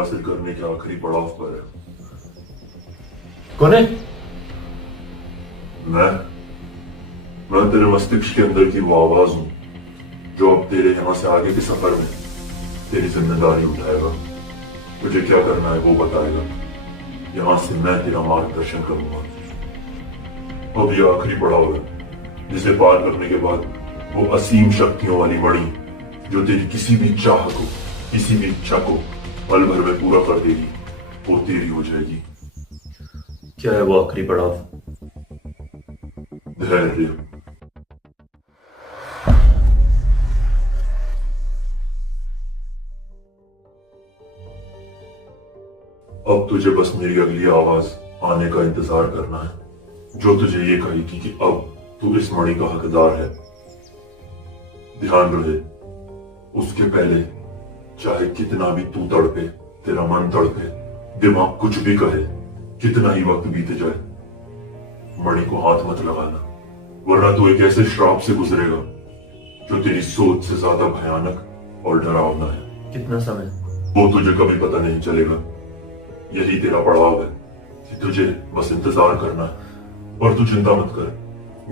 हासिल करने के आखिरी पड़ाव पर है। कौन है? मैं मैं तेरे मस्तिष्क के अंदर की वो आवाज हूं जो अब तेरे यहाँ से आगे के सफर में तेरी जिम्मेदारी उठाएगा। तुझे क्या करना है वो बताएगा। यहाँ से मैं तेरा मार्गदर्शन करूंगा। अब ये आखिरी पड़ाव है जिसे पार करने के बाद वो असीम शक्तियों वाली मणि जो तेरी किसी भी चाह को, किसी भी इच्छा को पल भर में पूरा कर देगी, वो तेरी हो जाएगी। क्या है वो आखिरी पड़ाव? धैर्य। अब तुझे बस मेरी अगली आवाज आने का इंतजार करना है जो तुझे ये कहेगी कि अब तू इस मणि का हकदार है। ध्यान रहे, उसके पहले चाहे कितना भी तू तड़पे, तेरा मन तड़पे, दिमाग कुछ भी कहे, कितना ही वक्त बीत जाए, मणि को हाथ मत लगाना, वरना तू एक ऐसे श्राप से गुजरेगा जो तेरी सोच से ज्यादा भयानक और डरावना है। कितना समय? वो तुझे कभी पता नहीं चलेगा। यही तेरा पड़ाव है कि तुझे बस इंतजार करना है। और तू चिंता मत कर,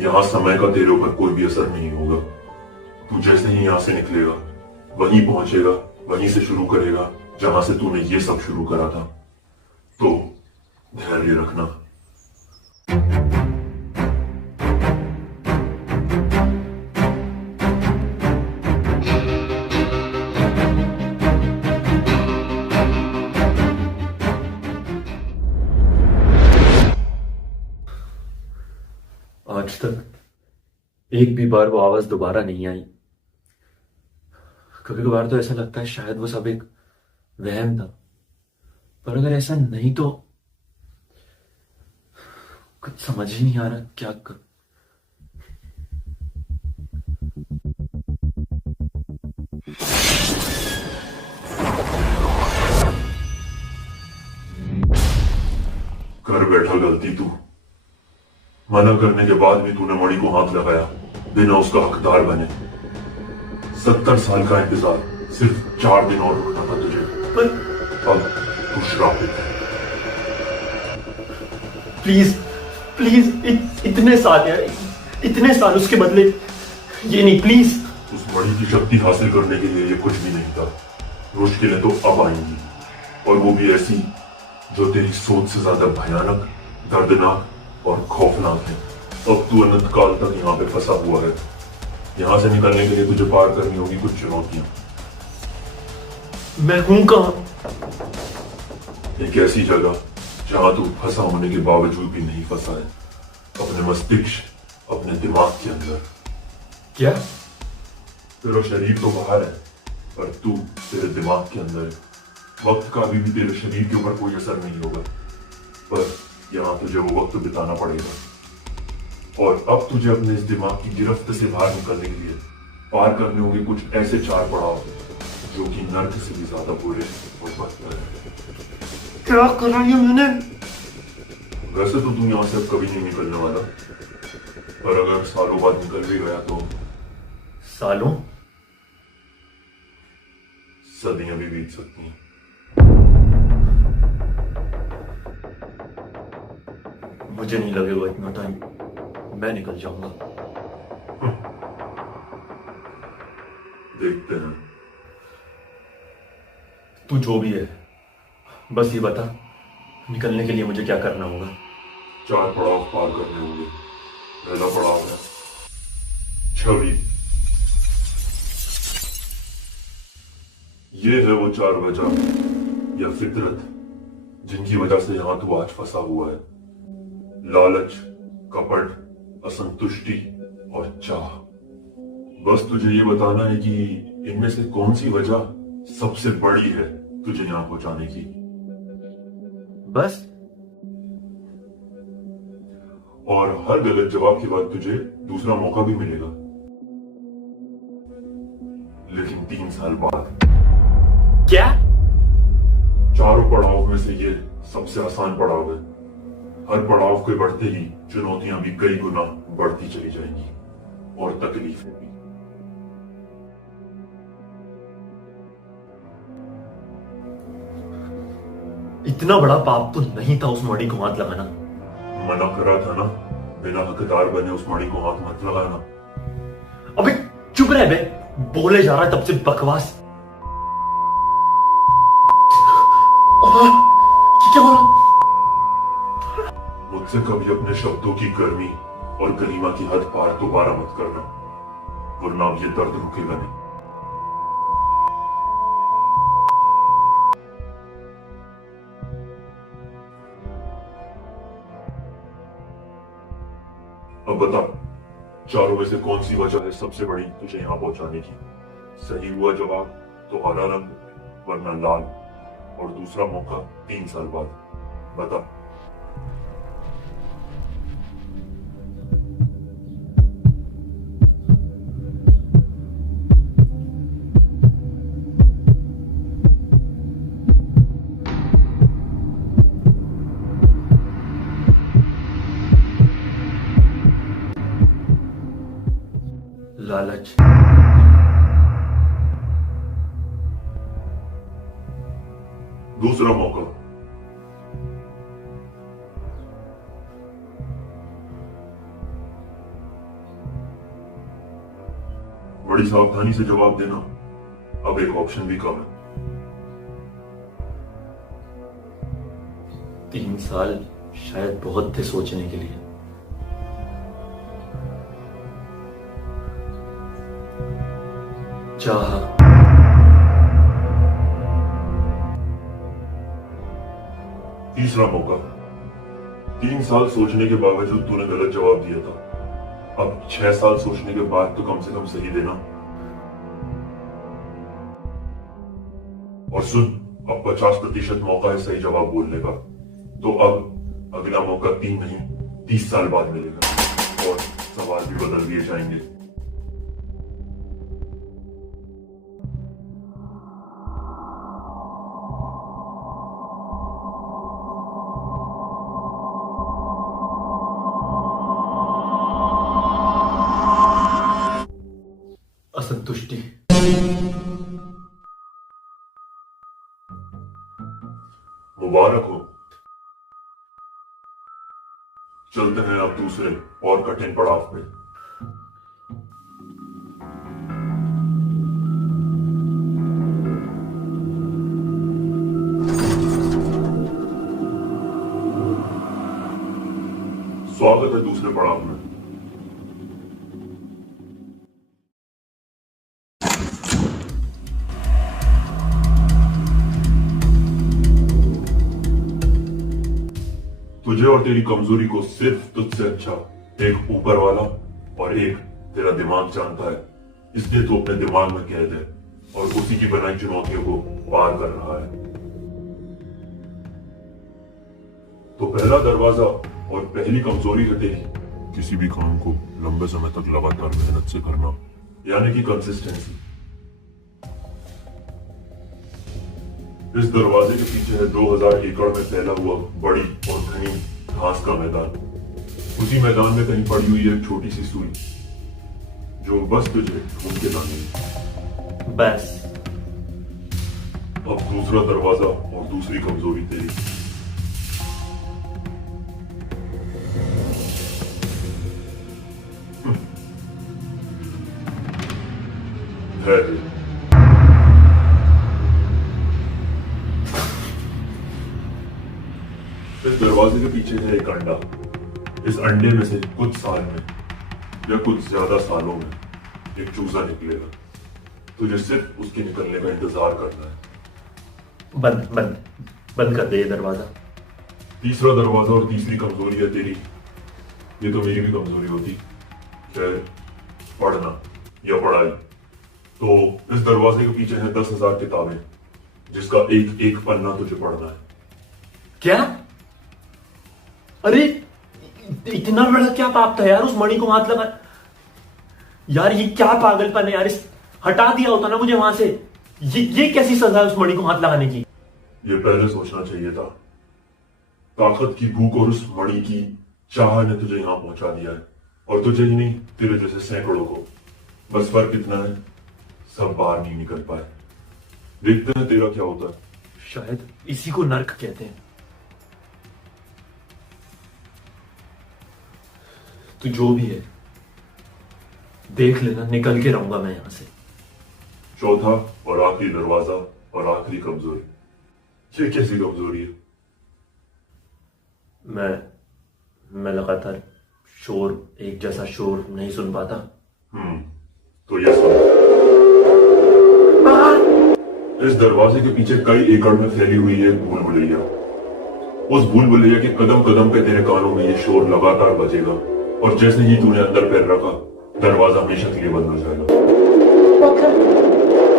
यहाँ समय का तेरे ऊपर कोई भी असर नहीं होगा। तू जैसे ही यहाँ से निकलेगा वहीं पहुंचेगा, वहीं से शुरू करेगा जहां से तूने ये सब शुरू करा था। तो धैर्य रखना। आज तक एक भी बार वो आवाज दोबारा नहीं आई। कभी कभार तो ऐसा लगता है शायद वो सब एक वहम था, पर अगर ऐसा नहीं तो कुछ समझ ही नहीं आ रहा क्या कर। कर बैठा गलती तू। मना करने के बाद भी तूने मणि को हाथ लगाया बिना उसका हकदार बने। 70 साल का इंतजार सिर्फ 4 दिन और रुकना था तुझे, पर अब तू श्रापित है। प्लीज प्लीज इतने साल यार, इतने साल उसके बदले ये नहीं, प्लीज। उस मणि की शक्ति हासिल करने के लिए ये कुछ भी नहीं था। मुश्किलें तो अब आएंगी, और वो भी ऐसी जो तेरी सोच से ज्यादा भयानक, दर्दनाक और खौफनाक है। अब तू अनंत काल तक यहाँ पे फंसा हुआ है। यहाँ से निकलने के लिए तुझे पार करनी होगी कुछ चुनौतियां। मैं हूं कहां? एक ऐसी जगह जहां तू फंसा होने के बावजूद भी नहीं फंसा है, अपने मस्तिष्क, अपने दिमाग के अंदर। क्या? तेरा शरीर तो बाहर है, पर तू तेरे दिमाग के अंदर है। वक्त का अभी भी तेरे शरीर के ऊपर कोई असर नहीं होगा, पर यहाँ तुझे वो वक्त बिताना पड़ेगा। और अब तुझे अपने इस दिमाग की गिरफ्त से बाहर निकलने के लिए पार करने होंगे कुछ ऐसे 4 पड़ाव जो कि नर्क से भी ज्यादा बुरे और बदतर है। क्या करा ये मैंने? वैसे तो तुम यहाँ से अब कभी नहीं निकलने वाला, पर अगर सालों बाद निकल भी गया तो सालों? सदियां भी बीत सकती हैं। मुझे नहीं लगेगा इतना टाइम, मैं निकल जाऊंगा। देखते हैं। तू जो भी है, बस ये बता निकलने के लिए मुझे क्या करना होगा। 4 पड़ाव पार करने होंगे। पहला पड़ाव है छवि। ये है वो 4 वजह या फितरत जिनकी वजह से यहां तू आज फंसा हुआ है। लालच, कपट, असंतुष्टि और चाह। बस तुझे ये बताना है कि इनमें से कौन सी वजह सबसे बड़ी है तुझे यहां पहुंचाने की। बस? और हर गलत जवाब के बाद तुझे दूसरा मौका भी मिलेगा, लेकिन 3 साल बाद। क्या? 4 पड़ाव में से ये सबसे आसान पड़ाव है। हर पड़ाव के बढ़ते ही चुनौतियां भी कई गुना बढ़ती चली जाएंगी और तकलीफें भी। इतना बड़ा पाप तो नहीं था उस मणि को हाथ लगाना। मना करा था ना, बिना हकदार बने उस मणि को हाथ मत लगाना। अबे चुप रह बे, बोले जा रहा है तब से बकवास। क्या हो रहा? मुझसे कभी अपने शब्दों की गर्मी और गरिमा की हद पार दोबारा मत करना, वरना अब ये दर्द रुकेगा नहीं। अब बता, चारों में से कौन सी वजह है सबसे बड़ी तुझे यहां पहुंचाने की? सही हुआ जवाब तो हरा रंग, वरना लाल, और दूसरा मौका 3 साल बाद। बता। लालच। दूसरा मौका। बड़ी सावधानी से जवाब देना, अब एक ऑप्शन भी कम है। 3 साल शायद बहुत थे सोचने के लिए। चाहा। तीसरा मौका। 3 साल सोचने के बावजूद तूने गलत जवाब दिया था, अब 6 साल सोचने के बाद तो कम से कम सही देना। और सुन, अब 50% मौका है सही जवाब बोलने का, तो अब अगला मौका 3 नहीं 30 साल बाद मिलेगा और सवाल भी बदल दिए जाएंगे। असंतुष्टि। मुबारक हो। चलते हैं अब दूसरे और कठिन पड़ाव पे। स्वागत है दूसरे पड़ाव में। तुझे और तेरी कमजोरी को सिर्फ तुझसे अच्छा एक ऊपर वाला और एक तेरा दिमाग जानता है, इसलिए तू अपने दिमाग में कैद है और उसी की बनाई चुनौतियों को पार कर रहा है। तो पहला दरवाजा और पहली कमजोरी है तेरी किसी भी काम को लंबे समय तक लगातार मेहनत से करना, यानी कि कंसिस्टेंसी। इस दरवाजे के पीछे है 2000 एकड़ में फैला हुआ बड़ी और घनी घास का मैदान। उसी मैदान में कहीं पड़ी हुई एक छोटी सी सुई जो बस तुझे ढूंढ के लानी। बस। अब दूसरा दरवाजा और दूसरी कमजोरी तेरी। धैर्य। इस दरवाजे के पीछे है एक अंडा। इस अंडे में से कुछ साल में या कुछ ज्यादा सालों में एक चूजा निकलेगा। तुझे सिर्फ उसके निकलने का इंतजार करना है। बंद बंद बंद कर दे ये दरवाजा। तीसरा दरवाजा और तीसरी कमजोरी है तेरी। ये तो मेरी भी कमजोरी होती, खैर, पढ़ना या पढ़ाई। तो इस दरवाजे के पीछे है 10,000 किताबें, जिसका एक एक पन्ना तुझे पढ़ना है। क्या? अरे इतना बड़ा क्या पाप था यार उस मणि को हाथ लगा। यार ये क्या पागलपन है यार, इस हटा दिया होता ना मुझे वहां से। ये कैसी सजा है उस मणि को हाथ लगाने की? ये पहले सोचना चाहिए था। ताकत की भूख और उस मणि की चाह ने तुझे यहां पहुंचा दिया है, और तुझे ही नहीं तेरे जैसे सैकड़ों को। बस फर्क इतना है, सब बाहर नहीं निकल पाए। देखते हैं तेरा क्या होता है। शायद इसी को नर्क कहते हैं। तू जो भी है देख लेना, निकल के रहूंगा मैं यहां से। चौथा और आखिरी दरवाजा और आखिरी कमजोरी। ये कैसी कमजोरी है? मैं लगातार एक जैसा शोर नहीं सुन पाता। तो ये सुन, इस दरवाजे के पीछे कई एकड़ में फैली हुई है भूल भुलैया। उस भूल भुलैया के कदम कदम पे तेरे कानों में ये शोर लगातार बजेगा, और जैसे ही तूने अंदर पैर रखा दरवाजा हमेशा के लिए बंद हो जाएगा।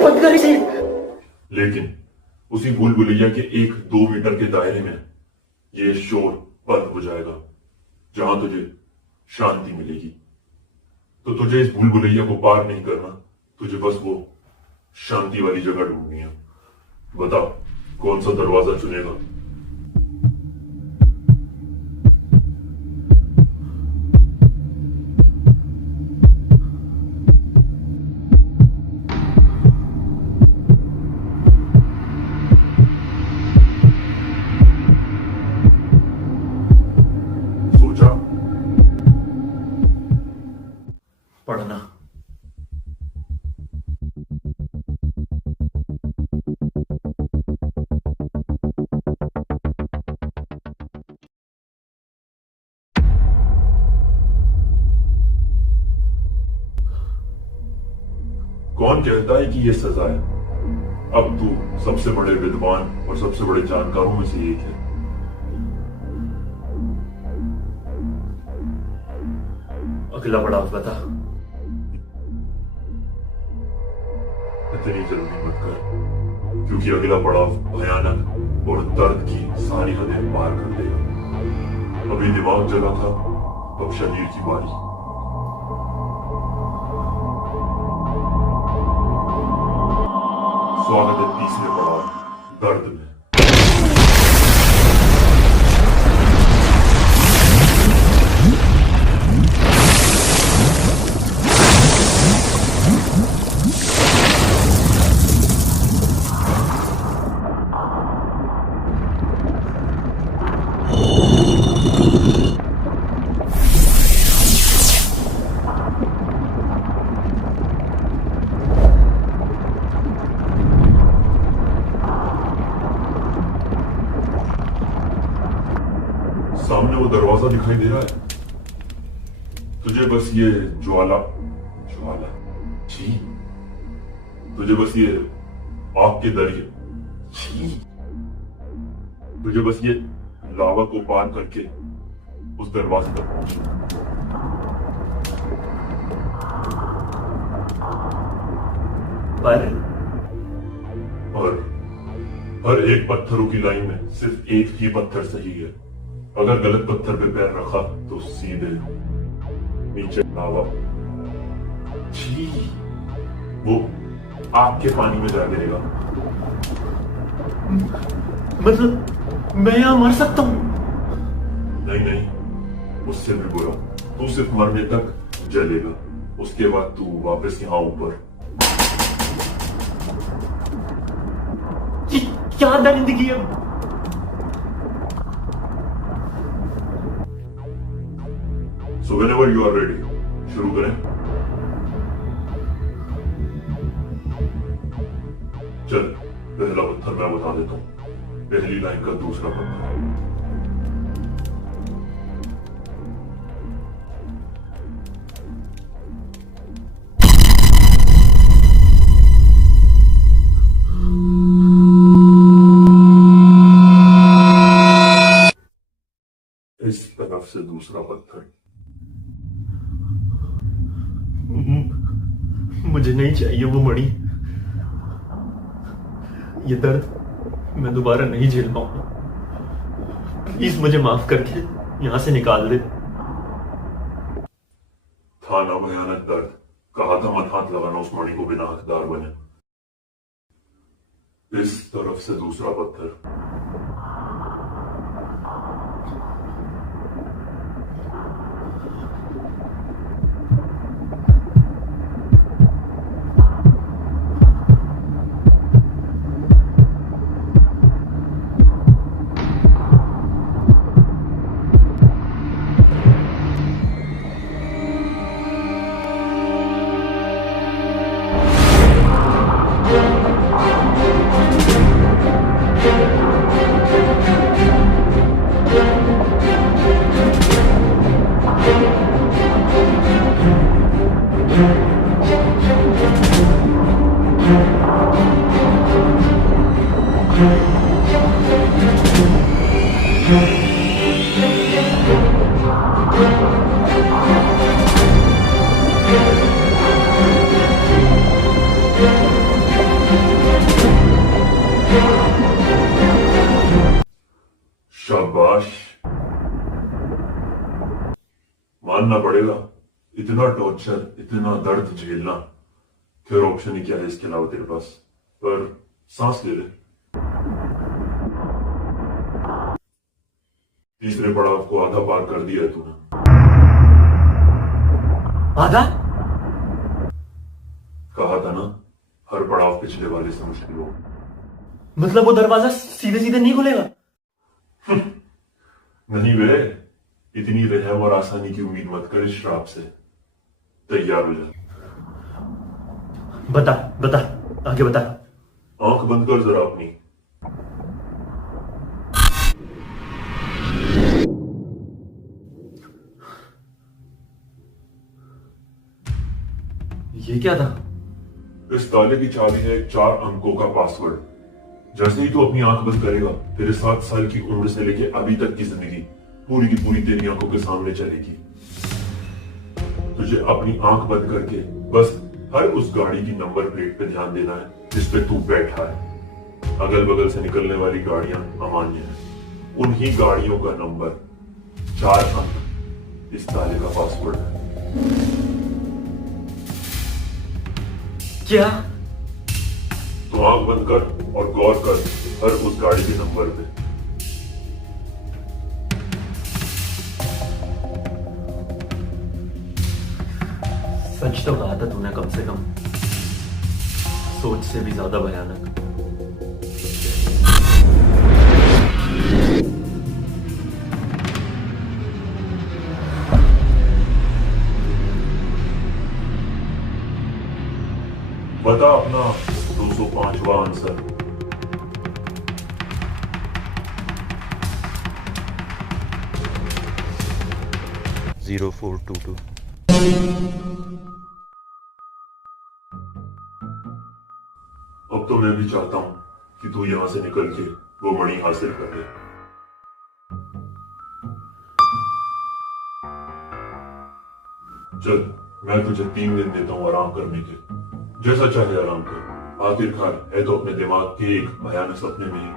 पत्थर से। लेकिन उसी भूल भुलैया के 1-2 मीटर के दायरे में ये शोर बंद हो जाएगा, जहां तुझे शांति मिलेगी। तो तुझे इस भूल भुलैया को पार नहीं करना, तुझे बस वो शांति वाली जगह ढूंढनी है। बता कौन सा दरवाजा चुनेगा? सोचा? पढ़ना। कौन कहता है कि यह सजा है? अब तू सबसे बड़े विद्वान और सबसे बड़े जानकारों में से एक है। अगला पड़ाव बता। इतनी जल्दी मत कर, क्योंकि अगला पड़ाव भयानक और दर्द की सारी हदें पार कर देगा। अभी दिमाग जला था, अब शरीर की बारी। स्वागत है तीसरे पड़ाव, दर्द में। सामने वो दरवाजा दिखाई दे रहा है। तुझे बस ये ज्वाला छी, तुझे बस ये आग के दरिए छी, तुझे बस ये लावा को पार करके उस दरवाजे तक पहुंचना। और हर एक पत्थरों की लाइन में सिर्फ एक ही पत्थर सही है। अगर गलत पत्थर पे पैर रखा तो सीधे नीचे लावा, छी, वो आग के पानी में जा गिरेगा। मतलब मैं यहां मर सकता हूं? नहीं, उससे भी बुरा, तू सिर्फ मरने तक जलेगा, उसके बाद तू वापस यहाँ ऊपर। क्या दरिंदगी है? So whenever you are ready, शुरू करें। चल, पहला पत्थर मैं बता देता हूं। पहली लाइन का दूसरा पत्थर। इस तरफ से दूसरा पत्थर। मुझे नहीं चाहिए वो मणि। ये दर्द मैं दोबारा नहीं झेल पाऊंगा। प्लीज मुझे माफ करके यहां से निकाल दे। था ना भयानक दर्द, कहा था मत हाथ लगाना उस मणि को बिना हकदार बने। इस तरफ से दूसरा पत्थर। मानना पड़ेगा, इतना टॉर्चर, इतना दर्द झेलना, फिर ऑप्शन ही क्या है इसके अलावा तेरे पास? पर सांस ले ले। तीसरे पड़ाव को आधा पार कर दिया है तूने। आधा? कहा था ना, हर पड़ाव पिछले वाले से मुश्किल हो। मतलब वो दरवाजा सीधे सीधे नहीं खुलेगा? नहीं वे, इतनी रहम और आसानी की उम्मीद मत कर इस श्राप से। तैयार हो जा। बता बता, आगे बता। आंख बंद कर जरा अपनी। ये क्या था? इस ताले की चाबी है 4 अंकों का पासवर्ड। जैसे ही तू अपनी आंख बंद करेगा, तेरे 7 साल की उम्र से लेके अभी तक की जिंदगी पूरी की पूरी तेरी आंखों के सामने चलेगी। तुझे अपनी आंख बंद करके बस हर उस गाड़ी की नंबर प्लेट पे ध्यान देना है जिस पे तू बैठा है। अगल बगल से निकलने वाली गाड़ियां अमान्य हैं। उन्हीं गाड़ियों का नंबर 4 अंक इस ताले का पासवर्ड है। क्या? तो आंख बंद कर और गौर कर हर उस गाड़ी के नंबर पे। सच तो कहा था तूने, कम से कम सोच से भी ज्यादा भयानक। बता अपना 205वां आंसर। Zero 422. अब तो मैं भी चाहता हूं कि तू यहां से निकल के वो मणि हासिल कर ले। चल, मैं तुझे 3 दिन देता हूं आराम करने के। जैसा चाहे आराम कर। आखिरकार है तो अपने दिमाग के एक भयानक सपने में ही।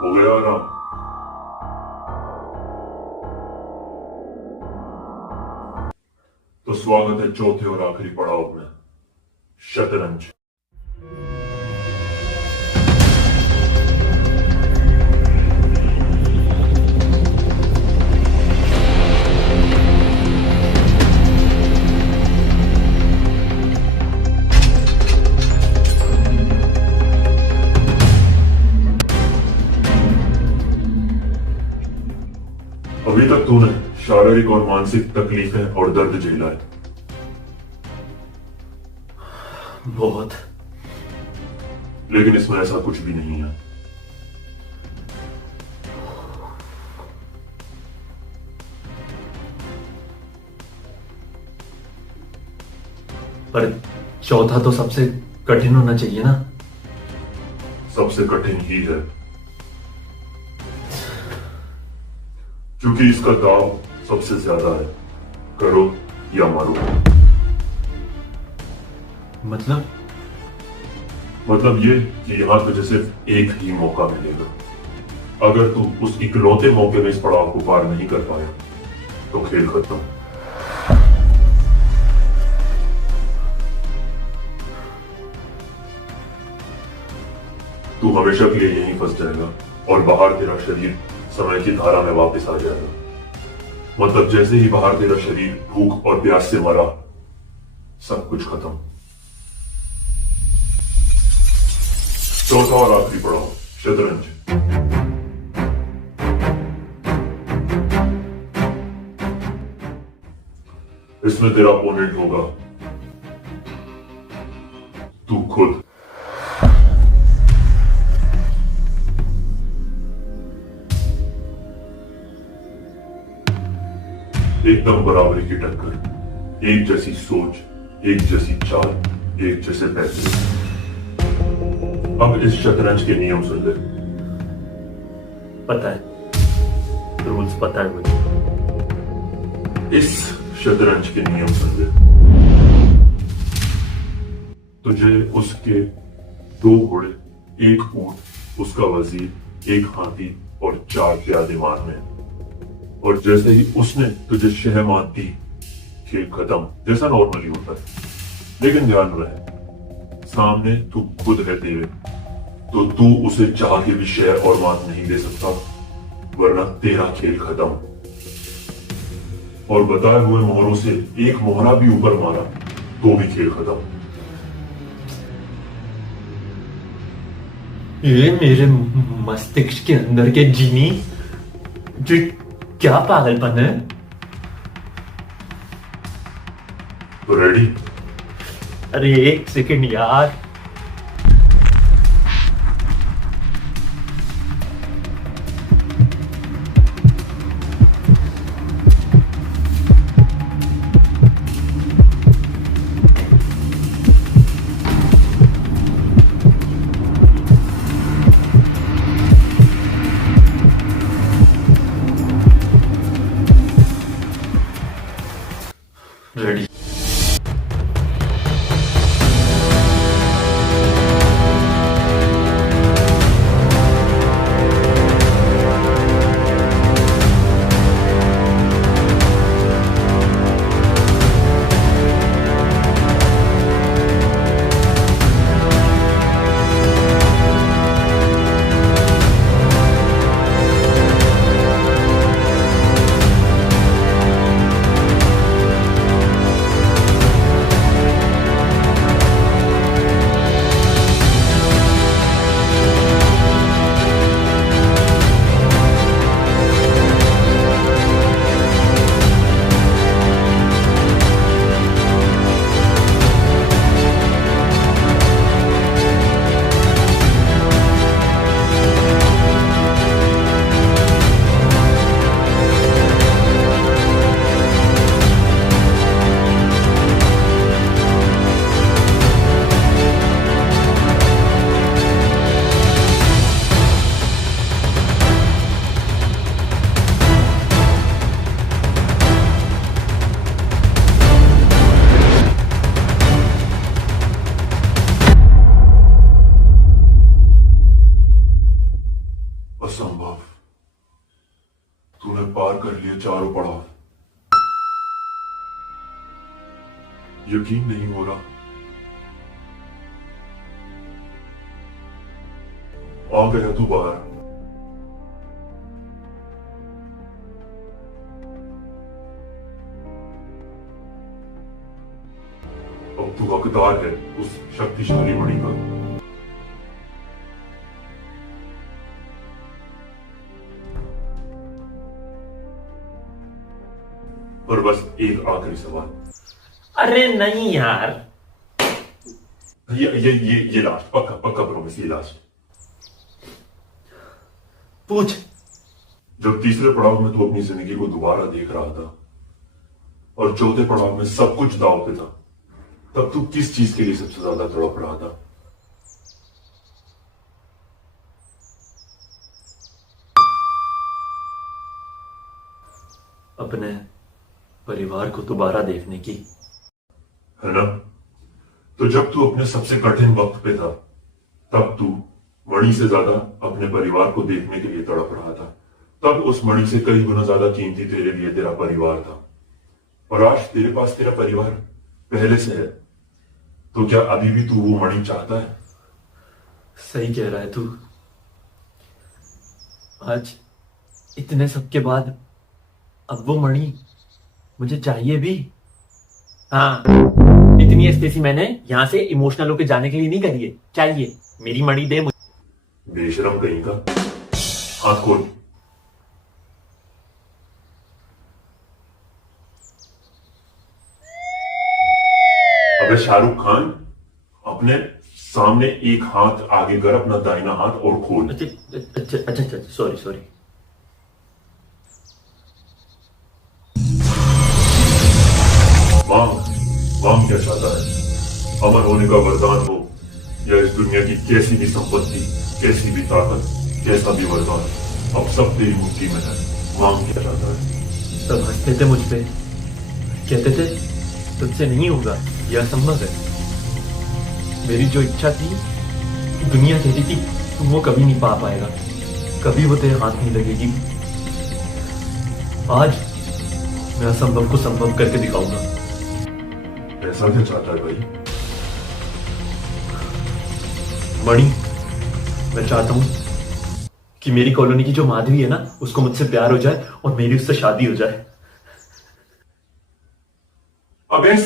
हो गया आराम? तो स्वागत है चौथे और आखिरी पड़ाव में, शतरंज। अभी तक तूने शारीरिक और मानसिक तकलीफें और दर्द झेला है। बहुत। लेकिन इसमें ऐसा कुछ भी नहीं है। पर चौथा तो सबसे कठिन होना चाहिए ना? सबसे कठिन ही है, क्योंकि इसका दाव सबसे ज्यादा है। करो या मारो। मतलब ये कि यहां तुझे सिर्फ एक ही मौका मिलेगा। अगर तू उस इकलौते मौके में इस पड़ाव को पार नहीं कर पाया तो खेल खत्म। तू हमेशा के लिए यहीं फंस जाएगा और बाहर तेरा शरीर समय की धारा में वापस आ जाएगा। मतलब जैसे ही बाहर तेरा शरीर भूख और प्यास से मरा, सब कुछ खत्म। चौथा और आखिरी पड़ाव, शतरंज। इसमें तेरा अपोनेंट होगा तू खुद। एकदम बराबरी की टक्कर, एक जैसी सोच, एक जैसी चाल, एक जैसे पैसे। अब इस शतरंज के नियम सुन ले। पता है, रूल्स पता है मुझे। इस शतरंज के नियम सुन ले। तुझे उसके 2 घोड़े एक ऊंट, उसका वजीर, एक हाथी और 4 प्यादे मारने। और जैसे ही उसने तुझे शहमात दी, खेल खत्म, जैसा नॉर्मली होता है। लेकिन ध्यान रहे, सामने तू खुद है तेरे, तो तू उसे चाह के भी शह और मात नहीं दे सकता, वरना तेरा खेल खत्म। और बताए हुए मोहरों से एक मोहरा भी ऊपर मारा तो भी खेल खत्म। ये मेरे मस्तिष्क के अंदर के जीनी, जो क्या पागलपन है। तो रेडी? अरे एक सेकंड यार। रेडी। असंभव, तूने पार कर लिए चारों पड़ाव। यकीन नहीं हो रहा। आ गया तू बाहर। अब तू हकदार है उस शक्तिशाली मणि का। और बस एक आखिरी सवाल। अरे नहीं यार। ये लास्ट, पक्का पक्का प्रॉमिस, ये लास्ट। पूछ। जब तीसरे पड़ाव में तू अपनी जिंदगी को दोबारा देख रहा था और चौथे पड़ाव में सब कुछ दांव पे था, तब तू किस चीज के लिए सबसे ज्यादा तड़प रहा था? अपने परिवार को दोबारा देखने की। है ना? तो जब तू अपने सबसे कठिन वक्त पे था, तब तू मणि से ज्यादा अपने परिवार को देखने के लिए तड़प रहा था। तब उस मणि से कई गुना ज्यादा कीमती तेरे लिए तेरा परिवार था। और आज तेरे पास तेरा परिवार पहले से है, तो क्या अभी भी तू वो मणि चाहता है? सही कह रहा है तू। आज इतने सब के बाद अब वो मणि मुझे चाहिए भी। हाँ, इतनी स्थिति मैंने यहां से इमोशनल होकर जाने के लिए नहीं करी है। चाहिए, मेरी मणि दे मुझे। बेशरम कहीं का। हाथ खोल। अबे शाहरुख खान, अपने सामने एक हाथ आगे कर, अपना दाहिना हाथ और खोल। अच्छा, सॉरी सॉरी। मांग क्या चाहता है? अमर होने का वरदान हो या इस दुनिया की कैसी भी संपत्ति, कैसी भी ताकत, कैसा भी वरदान, अब सब तेरी मुट्ठी में है। मांग क्या चाहता है? सब हंसते थे मुझ पे, कहते थे तुझसे नहीं होगा, यह असंभव है। मेरी जो इच्छा थी दुनिया कहती थी तू वो कभी नहीं पा पाएगा, कभी वो तेरे हाथ नहीं लगेगी। आज मैं असंभव को संभव करके दिखाऊंगा। ऐसा क्या चाहता है भाई? मणि, मैं चाहता हूं कि मेरी कॉलोनी की जो माधवी है ना, उसको मुझसे प्यार हो जाए और मेरी उससे शादी हो जाए। अबे